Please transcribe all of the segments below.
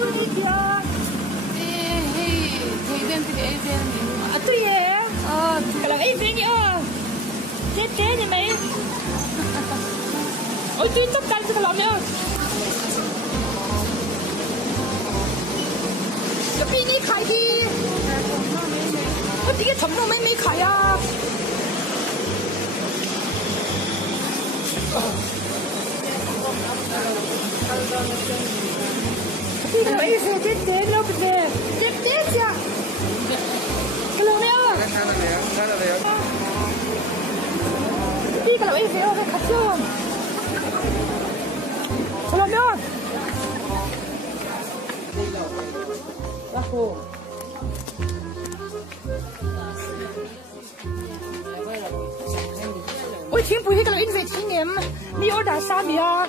นู่นนี่เดียวตัวเย่กำลังไอ้เฟ้เนี่ยเจ๊เนี่ยไหมโอ้ยจีนต้องการจะกระหล่ำเนี่ยแล้วปีนี้ขายดีวันนี้ถมน้องไม่ขายอ่ะพี่กำลังไอ้เฟ้เจ๊แล้วเป็นเจ๊จ้ะกำลังเนี่ยพี่กำลังไอ้เฟ้ไปขัดย้อมกำลังเนี่ย然后我听不起个因为今年你有点啥米啊？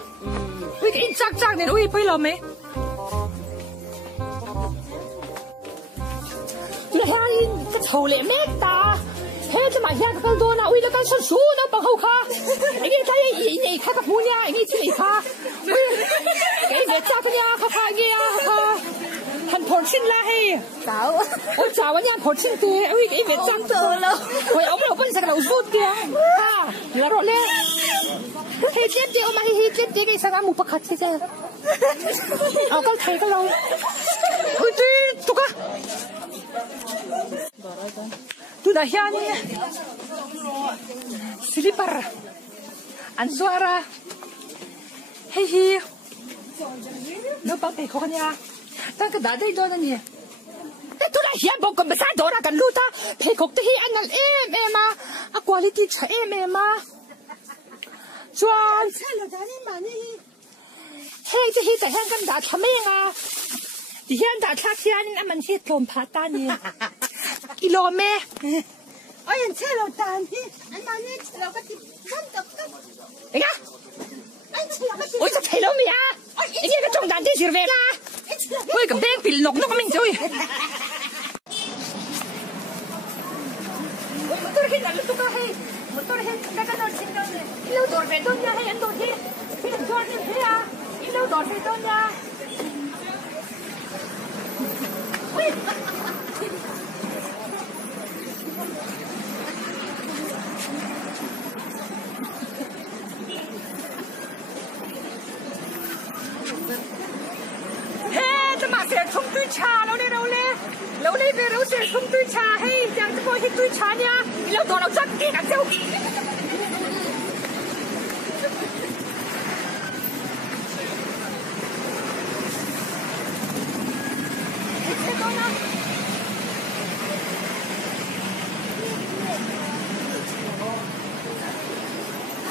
我给你涨的，我背了没？你看你个臭脸没打，嘿，这嘛现在个多呢，为了干成熟呢，帮好卡，你看你看个姑娘，你去卡，给你加个呀，卡你呀，卡。很破亲啦嘿，我找我娘破亲的，我给别长得了，我要不本身个老鼠的，哈，你来罗嘞，嘿姐我们嘿姐给啥个木不客气噻，我刚抬个喽，我对这个，tu dah ya ni, slipper, ansuara, hei, no pakai kau ni. Tan ka daday doon na niya. Ito na siya, bukong basadora kan luta. Pekok tahi anal ema. A quality cha ema. Chuan. Hey, tahi tahan kan da chamenga. Diyan da chakianin aman hit lom pata niya. Ilome. Ay, ang chelo tani. Ang manit, chelo ka tibuai. Ika? Ôi sao thấy đâu mày à? Anh nghe cái trồng đàn đi xỉa về la. Ôi cầm đen bị nọc nó mình rồi. Ôi một tôi hiện là lúc tôi hay, một tôi hiện cái đó xin đâu này. Lâu đổ về đâu nha hay anh đổ thế? Thì làm sao như thế à? Lâu đổ về đâu nha? Ôi. Không tươi trà lâu đây về đâu sẽ không tươi trà hay chẳng cho coi hết tươi trà nha lâu đó nó rất kỹ cả châu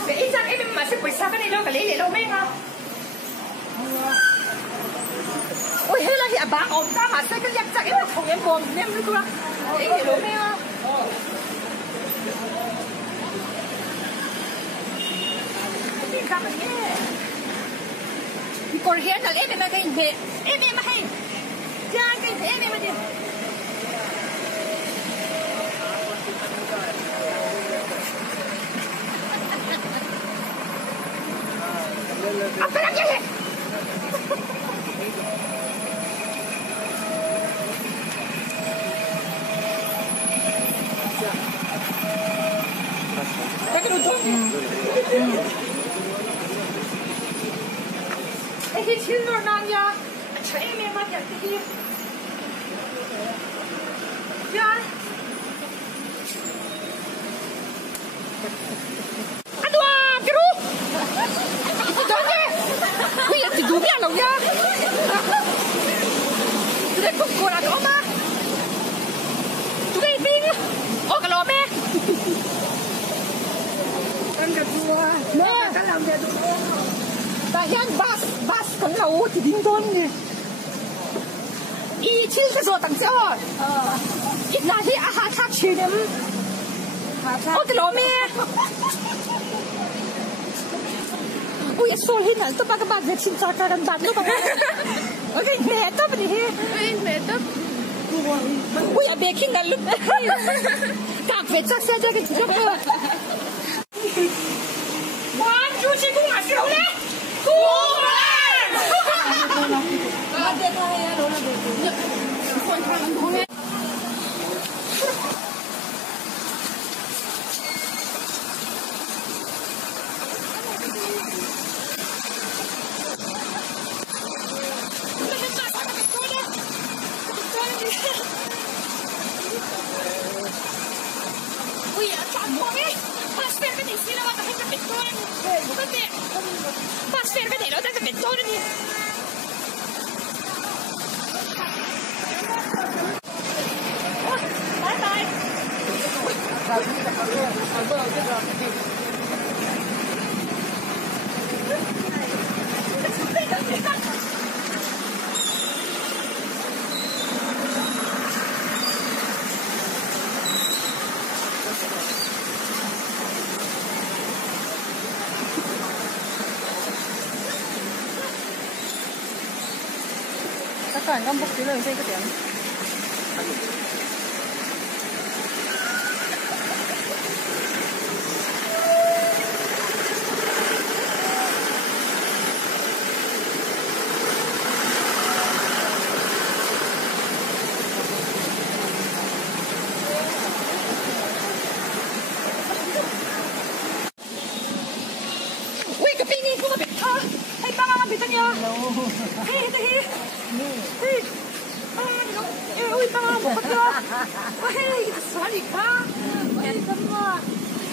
để ý rằng em mà sẽ quay sang cái này đâu cả lấy để đâu mấy không ôi hết là hiện bà ổn ra mà xây cái giặc chạy mà thằng em buồn em nữa cơ đấy hiểu đúng không đi gặp anh nghe thì còn hiện là em mà cái về em mà hay cha cái em mà đi apa lagi ni cái chuyện nó nang ya, chạy em mà chạy đi, ya, aduh, biru, itu ni, wih, itu dua yang ya, sudah kukur ada apa, tu kan bing, oh kalau me, kan kedua, kan yang kedua. Dahian bas kan lau thì đinh đôn nè, ý chín cái số tầng sáu, ít là thì à khác chuyện em, ô cái lỗ mẹ, ôi số hình này tôi bắt các bạn về xin cho các bạn lúc mà, ok mẹ tốt vậy đi, mẹ tốt, ôi à bé kinh là lúc, các về chắc sẽ cho cái gì đó, quan chú chỉ cũng là xíu đấy. Các bạn con bốc tí lời xem cái tiếng. Ui, cái pin này cũng là bị thơ. Hay ba ba bị thơ nhờ. Hey, hey, hey. Ui, ba một con thơ. Hey, cái xóa đi cả. Ui, tâm mà.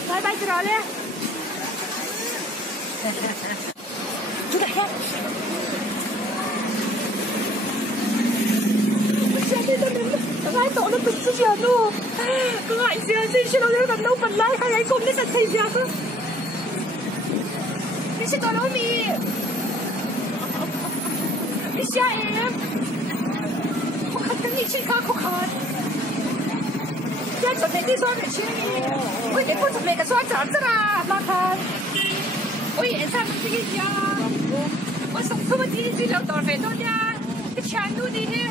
Bye bye cho nó đi. Chú đại hết. Lại tổ nó từng chút giờ luôn. Cứ ngại gì chứ đâu đấy, đâu phần lại hay ấy cùng đến tận thầy giờ cơ. Đi xe tổ nó mì. Đi xe em. Không khăn cái gì trên khá không khăn. Giờ chuẩn bị đi xóa để chơi mì. Ui, để cô chuẩn bị cái xóa chán chứ là mà khăn. Ui, em sao mình đi gì à? Ôi, sống không mà đi gì đâu tỏ về thôi nha. Cái chán luôn đi hết.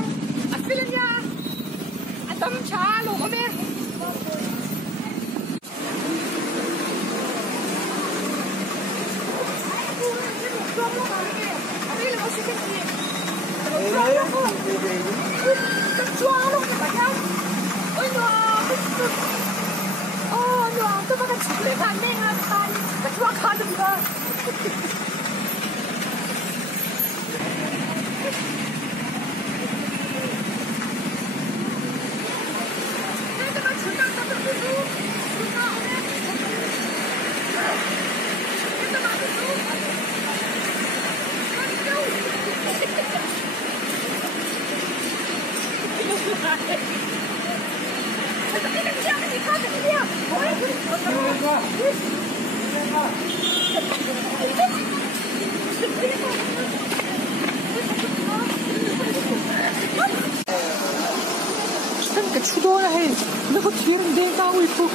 À, phi lên nha. À, tâm trà luôn không em. Tôi có cái chuyện để bạn nên là bạn cái chua khá được cơ. cái chudo này nó có tiếng đen cao ui cô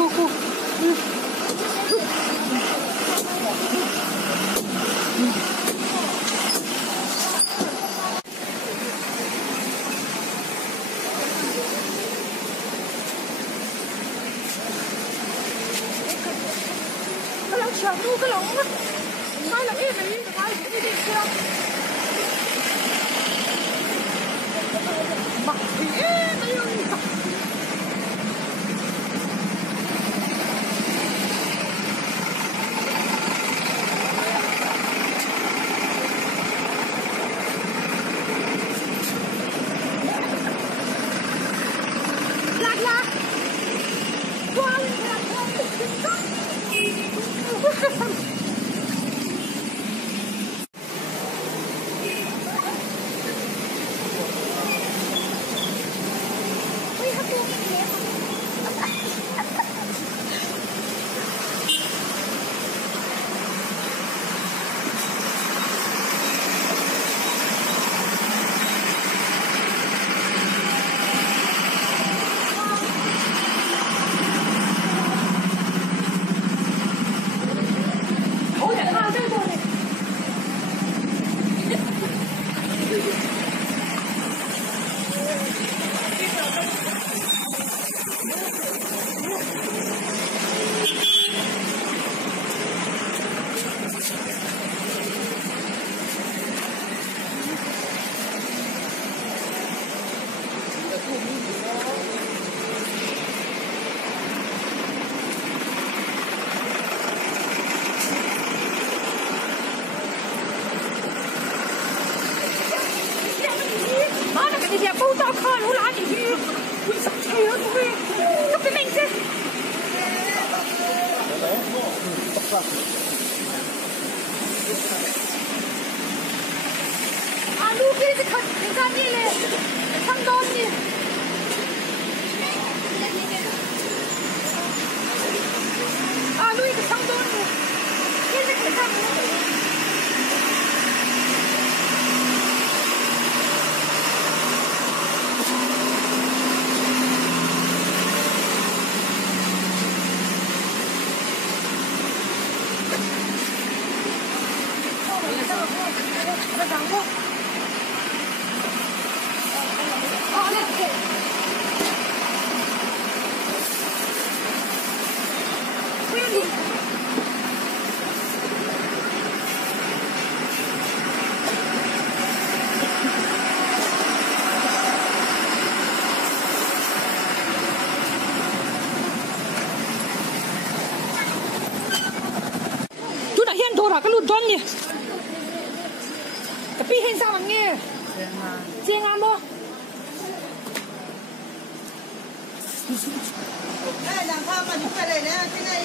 cái lòng chả nu cái lòng á mai là ít này mai cái gì kia mặc thì mấy ông 呀，报道看我哪里去？我上车了，对，这边没事。啊，路边是看人家那嘞，看到你。啊，路一个看到你，这是看到你。cái lụt đón nè cái pi hay sao mà nghe chiên ăn không đây làm sao mà chúng ta đây nè cái này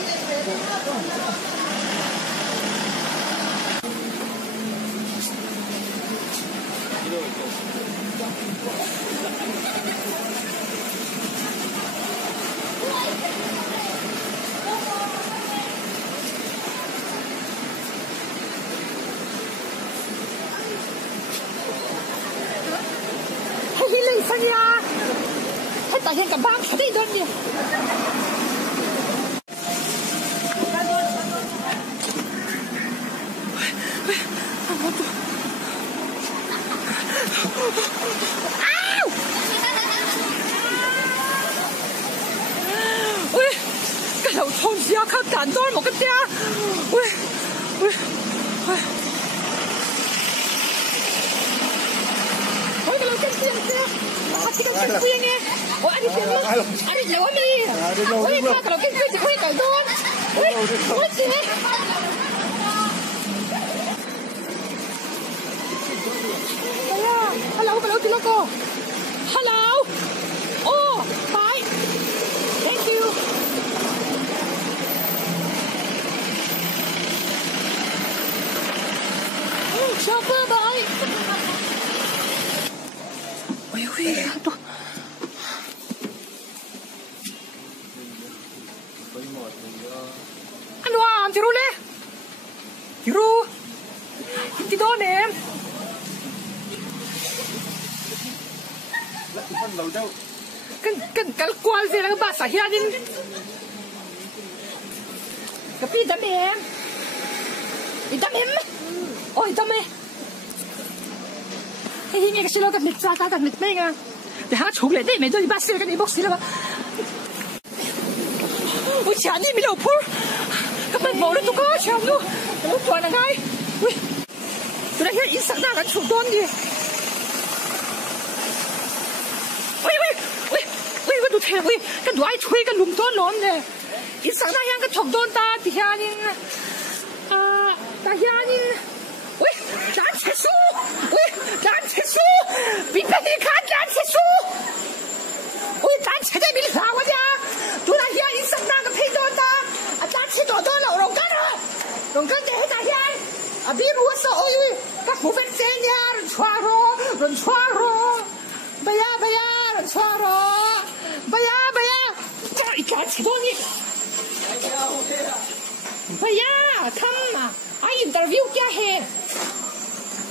sao nha hết tại hiện cả bang hết đi đơn nè ui cái đầu thôn xia khá tàn đôi một cái tia ui ui ui ôi cái đầu chân tia Kita kuya ni. Oh, ada siapa? Ada lawan ni. Oh, kita kalau kita cuci kuya kalau don. Oh, sini. Hello, hello, hello. Hello. Oh, bye. Thank you. Siapa bye? Ui, to. Ano am tiru le? Tiru. Hindi doon em. Kan kalkwal sila ng basa hiyanin. Kapi dami em. Idam em. Oh, idam em. Hingi kasi lo kan mitsa ta kan mitmeng ah. Để hát chụp lại đây mày tôi bắt xe cái này bốc xí là ôi chả đi mình đâu phun các bạn bỏ lên tôi có chạm luôn nó toàn là ngay ui tôi đang hiện ít sáng nào cái chụp đón đi ui tôi thèm ui cái đuôi chui cái lùm đón lón nè ít sáng nào hiện cái chụp đón ta thì hiện nhưng ta hiện nhưng ui đàn chết su ui đàn chết su bị bệnh đi khát đàn chết su ui đàn chết đây bị sao vậy tôi đang hiện ít sáng nào cái thấy đón ta đàn chết đón là rồng cân à rồng cân để ta hiện bị rùa sợ ui các phụ huynh xem nha rồi xoa rồi bây giờ rồi xoa rồi bây giờ chạy đàn chết đón đi bây giờ thăm mà ai interview क्या है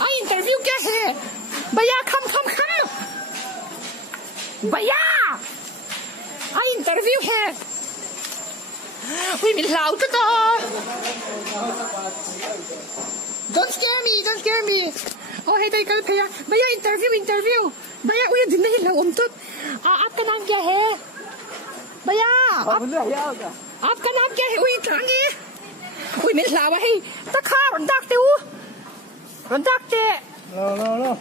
I interview क्या है भैया खम भैया I interview है ui mình lão tất cả don't scare me oh hey đây कल भैया interview भैया ui दिन नहीं लगा उम्तुत आपका नाम क्या है भैया आपका नाम क्या है ui tangi ui mình lão है tất cả run đặc tiêu run đặc ते लो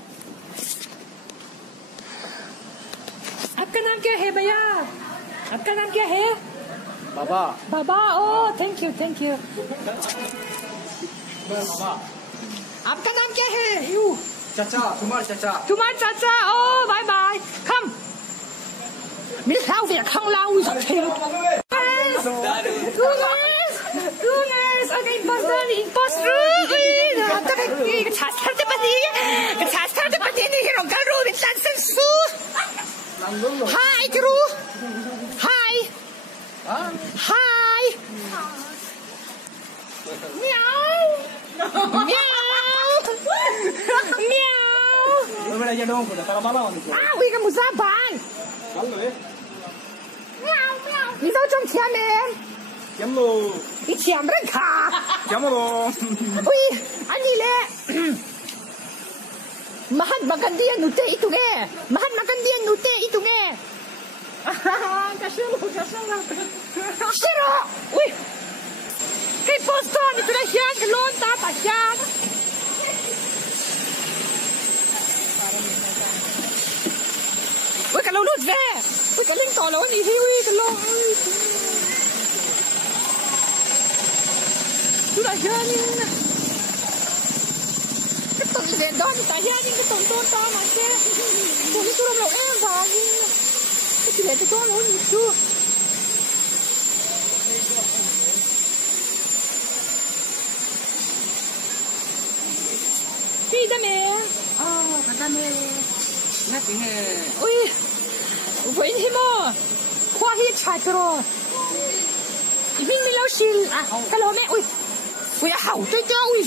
आपका नाम क्या है भैया आपका नाम क्या है बाबा ओह थैंक यू आपका नाम क्या है यू चाचा तुम्हारे चाचा oh bye bye Tibuai, come. Mình lao về không lao rồi thêm. Goodness, okay, imposter. Tapi kecaskan tu bani ni orang karu bintan sensu. Hi, Guru. Hi. Hi. Meow. Meow. Meow. Ah, we can musabang. Meow meow. 你到中前面。Chém luôn. Đi chém rất khá. Chém luôn. Ui, anh đi lẹ. Mahatma Gandhi anu te itu nge. Mahatma Gandhi anu te itu nge. Kasih lu. Siro. Ui. Cái poster itu dah hian ke lon ta pa hian. Ui, kalau lut ve. Ui, cái linh to lo ni hi ui cái lo. Tu dah hian. Cái tuần này đó thì tại hian cái tuần tôn ta mà chứ. Tuần này tu làm lâu em vào. Cái chuyện này tôi có lỗi gì chưa? Đi ra mẹ. Kata mẹ. Nè tiếng hè. Ui, vậy thì mà khoa hiết chạy rồi. Mình lâu xin. Cái lỗ mẹ ui. Ui, hảo chơi chơi ui.